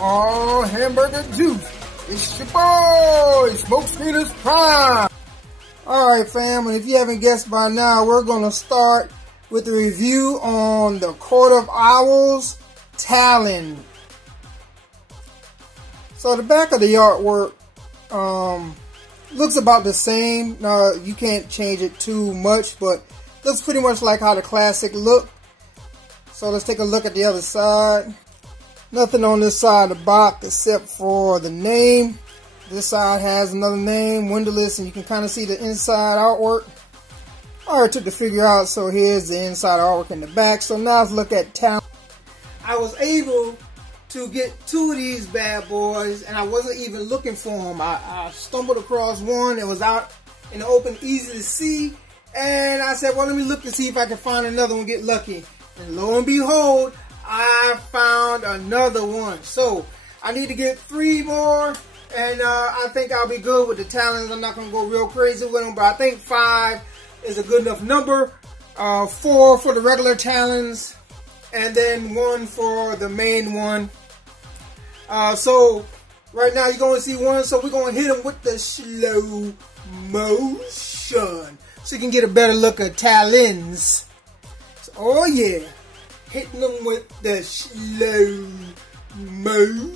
Oh, hamburger juice. It's your boy, Smoke Speeders Prime. Alright fam, and if you haven't guessed by now, we're going to start with the review on the Court of Owls Talon. So the back of the artwork looks about the same. You can't change it too much, but looks pretty much like how the classic looked. So let's take a look at the other side. Nothing on this side of the box except for the name. This side has another name, windowless, and you can kind of see the inside artwork. Alright, took the figure out, so here's the inside artwork in the back. So now let's look at Talon. I was able to get two of these bad boys, and I wasn't even looking for them. I stumbled across one that was out in the open, easy to see, and I said, well, let me look to see if I can find another one, get lucky. And lo and behold, I found another one. So I need to get 3 more, and I think I'll be good with the Talons. I'm not going to go real crazy with them, but I think 5 is a good enough number. 4 for the regular Talons, and then 1 for the main one. So right now you're going to see one, so we're going to hit them with the slow motion so you can get a better look at Talons. So, oh yeah, hitting them with the slow motion.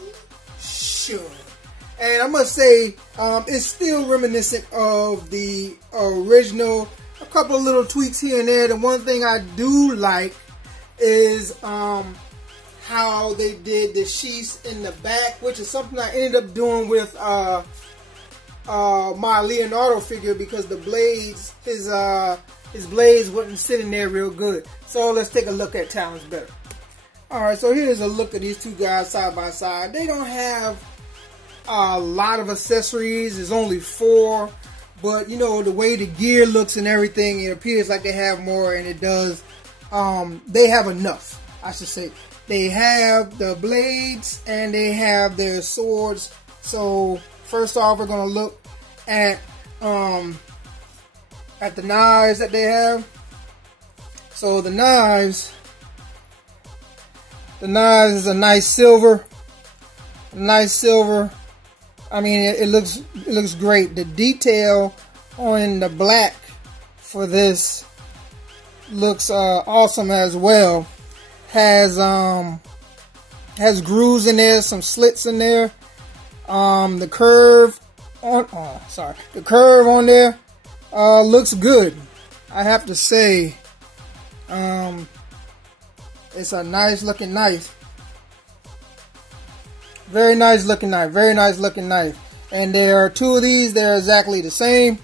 And I must say, it's still reminiscent of the original. A couple of little tweaks here and there. The one thing I do like is how they did the sheaths in the back, which is something I ended up doing with my Leonardo figure, because the blades, his blades wasn't sitting there real good. So let's take a look at Talons better. Alright, so here's a look at these two guys side by side. They don't have a lot of accessories. There's only 4. But, you know, the way the gear looks and everything, it appears like they have more, and it does. They have enough, I should say. They have the blades, and they have their swords. So, first off, we're going to look at the knives that they have. So, the knives is a nice silver. I mean, it looks great. The detail on the black for this looks awesome as well. Has grooves in there, some slits in there. The curve on there looks good. I have to say, it's a nice looking knife. Very nice looking knife. And there are 2 of these. They're exactly the same.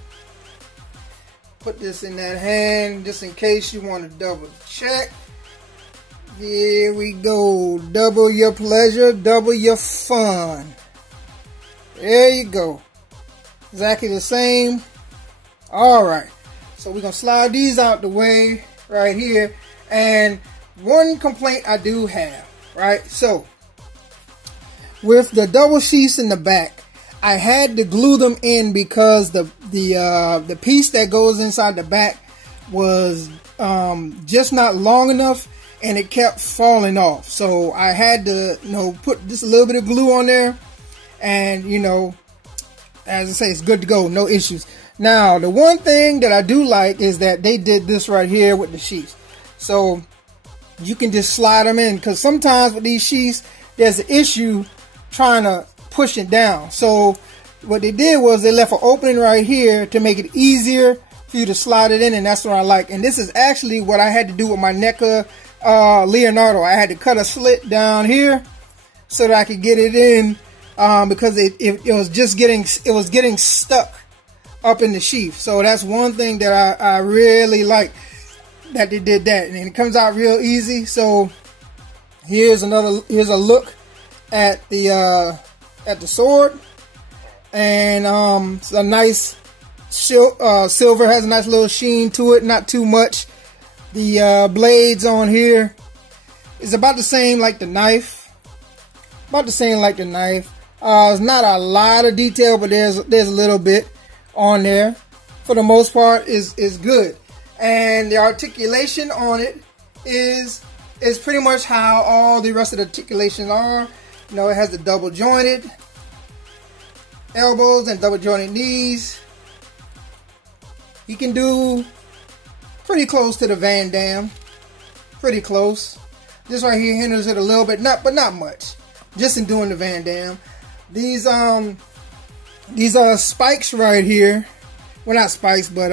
Put this in that hand just in case you want to double check. Here we go. Double your pleasure, double your fun. There you go. Exactly the same. Alright. So we're going to slide these out the way right here. And one complaint I do have, right? So with the double sheaths in the back, I had to glue them in because the piece that goes inside the back was just not long enough, and it kept falling off. So I had to, put just a little bit of glue on there, and as I say, it's good to go, no issues. Now, the one thing that I do like is that they did this right here with the sheaths. So you can just slide them in, because sometimes with these sheaths, there's an issue trying to push it down. So what they did was they left an opening right here to make it easier for you to slide it in, and that's what I like. And this is actually what I had to do with my NECA Leonardo. I had to cut a slit down here so that I could get it in, because it was just getting stuck up in the sheath. So that's one thing that I really like, that they did that, and it comes out real easy. So here's a look at the sword, and it's a nice silver, has a nice little sheen to it, not too much. The blades on here is about the same like the knife. It's not a lot of detail, but there's a little bit on there. For the most part, is good, and the articulation on it is pretty much how all the rest of the articulations are. You know, it has the double jointed elbows and double jointed knees. He can do pretty close to the Van Damme. Pretty close. This right here hinders it a little bit, but not much. Just in doing the Van Damme. These spikes right here. Well, not spikes, but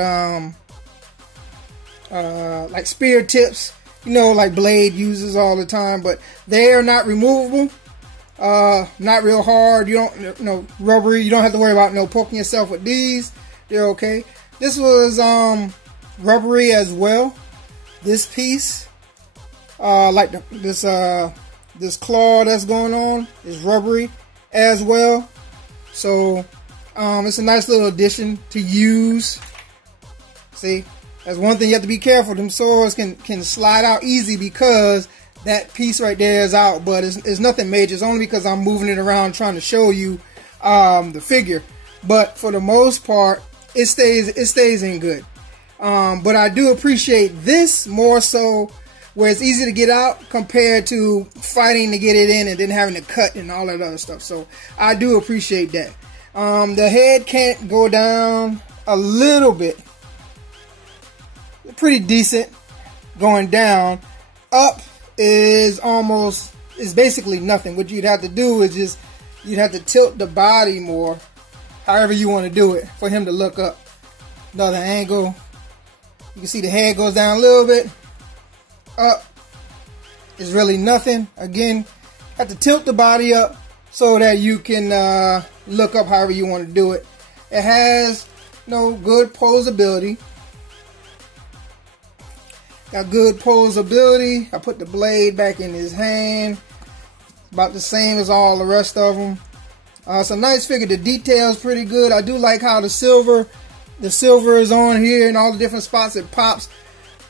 like spear tips. You know, like Blade uses all the time, but they are not removable. Not real hard. You don't, no rubbery. You don't have to worry about poking yourself with these. They're okay. This was rubbery as well. This piece, like this claw that's going on is rubbery as well. So it's a nice little addition to use. See, that's one thing you have to be careful. Them swords can slide out easy because that piece right there is out, but it's nothing major. It's only because I'm moving it around trying to show you the figure. But for the most part, it stays in good. But I do appreciate this more so, where it's easy to get out compared to fighting to get it in and then having to cut and all that other stuff. So I do appreciate that. The head can't go down a little bit. Pretty decent going down. Up is basically nothing. What you'd have to do is you'd have to tilt the body more, however you want to do it, for him to look up. Another angle. You can see the head goes down a little bit. Up is really nothing. Again, have to tilt the body up so that you can look up however you want to do it. It has good posability. Got good posability. I put the blade back in his hand. About the same as all the rest of them. It's a nice figure. The detail's pretty good. I do like how the silver is on here and all the different spots it pops.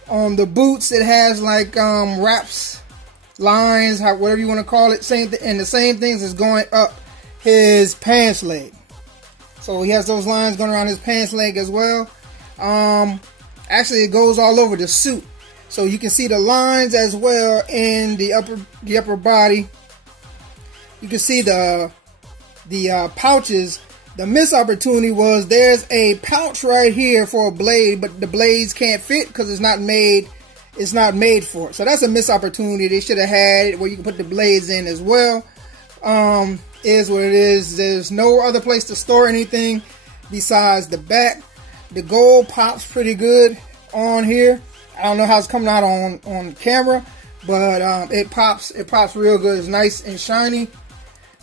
On the boots, it has like wraps, lines, whatever you want to call it. Same thing, and the same things is going up his pants leg. So he has those lines going around his pants leg as well. Actually, it goes all over the suit. So you can see the lines as well in the upper body. You can see the pouches. The missed opportunity was there's a pouch right here for a blade, but the blades can't fit because it's not made for it. So that's a missed opportunity. They should have had it where you can put the blades in as well. Is what it is. There's no other place to store anything besides the back. The gold pops pretty good on here. I don't know how it's coming out on camera, but it pops real good. It's nice and shiny.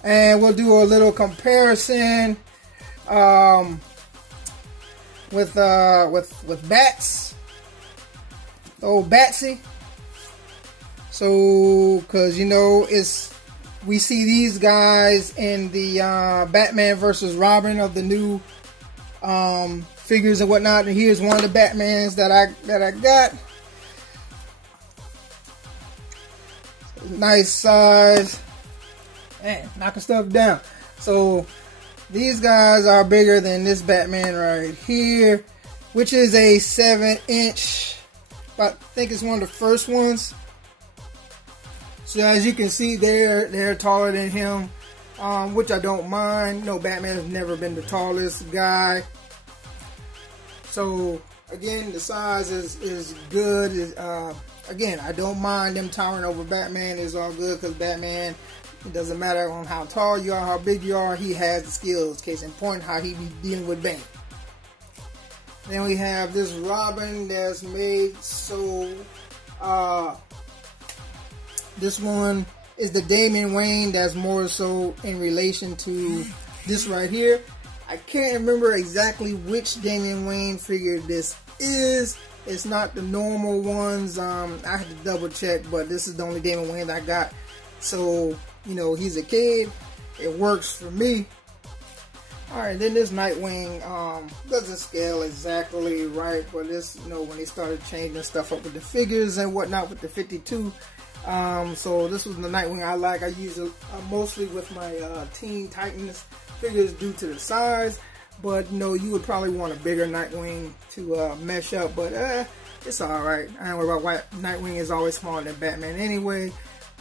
And we'll do a little comparison with Bats. Oh, Batsy. So, because we see these guys in the Batman versus Robin of the new figures and whatnot. And here's one of the Batmans that I got. Nice size. Man, knocking stuff down. So these guys are bigger than this Batman right here, which is a 7-inch. I think it's one of the first ones. So as you can see, they're taller than him, which I don't mind. Batman has never been the tallest guy. So again, the size is good. Again, I don't mind them towering over Batman. It's all good because Batman, it doesn't matter on how tall you are, how big you are, he has the skills. Case in point, how he be dealing with Bane. Then we have this Robin that's made so. This one is the Damian Wayne that's more so in relation to this right here. I can't remember exactly which Damian Wayne figure this is. It's not the normal ones. I had to double check, but this is the only Damian Wayne that I got. So, he's a kid. It works for me. Alright, then this Nightwing doesn't scale exactly right, but this, when they started changing stuff up with the figures and whatnot with the 52. So this was the Nightwing I like. I use it mostly with my Teen Titans figures due to the size. But you would probably want a bigger Nightwing to mesh up. But it's alright. I don't worry about why Nightwing is always smaller than Batman anyway.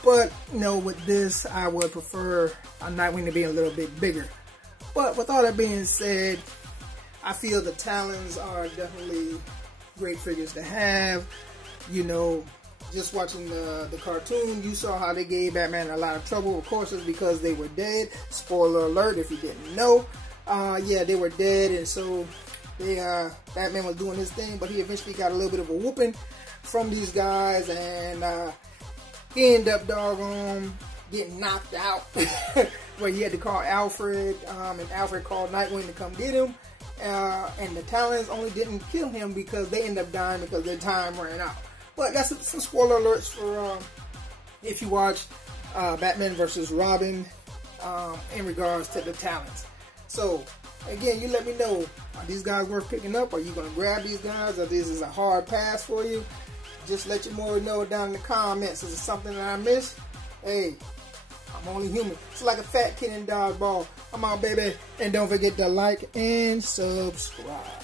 But, you know, with this, I would prefer a Nightwing to be a little bit bigger. But with all that being said, I feel the Talons are definitely great figures to have. You know, just watching the cartoon, you saw how they gave Batman a lot of trouble. Of course, it's because they were dead. Spoiler alert if you didn't know. Yeah, they were dead, and so Batman was doing his thing, but he eventually got a little bit of a whooping from these guys, and he ended up doggone getting knocked out where he had to call Alfred, and Alfred called Nightwing to come get him, and the Talons only didn't kill him because they ended up dying because their time ran out. But that's some spoiler alerts for if you watch Batman vs. Robin in regards to the Talons. So again, you let me know, are these guys worth picking up? Are you going to grab these guys, or this is a hard pass for you? Just let your more know down in the comments. Is it something that I missed? Hey, I'm only human. It's like a fat kid in dodgeball. I'm out, baby. And don't forget to like and subscribe.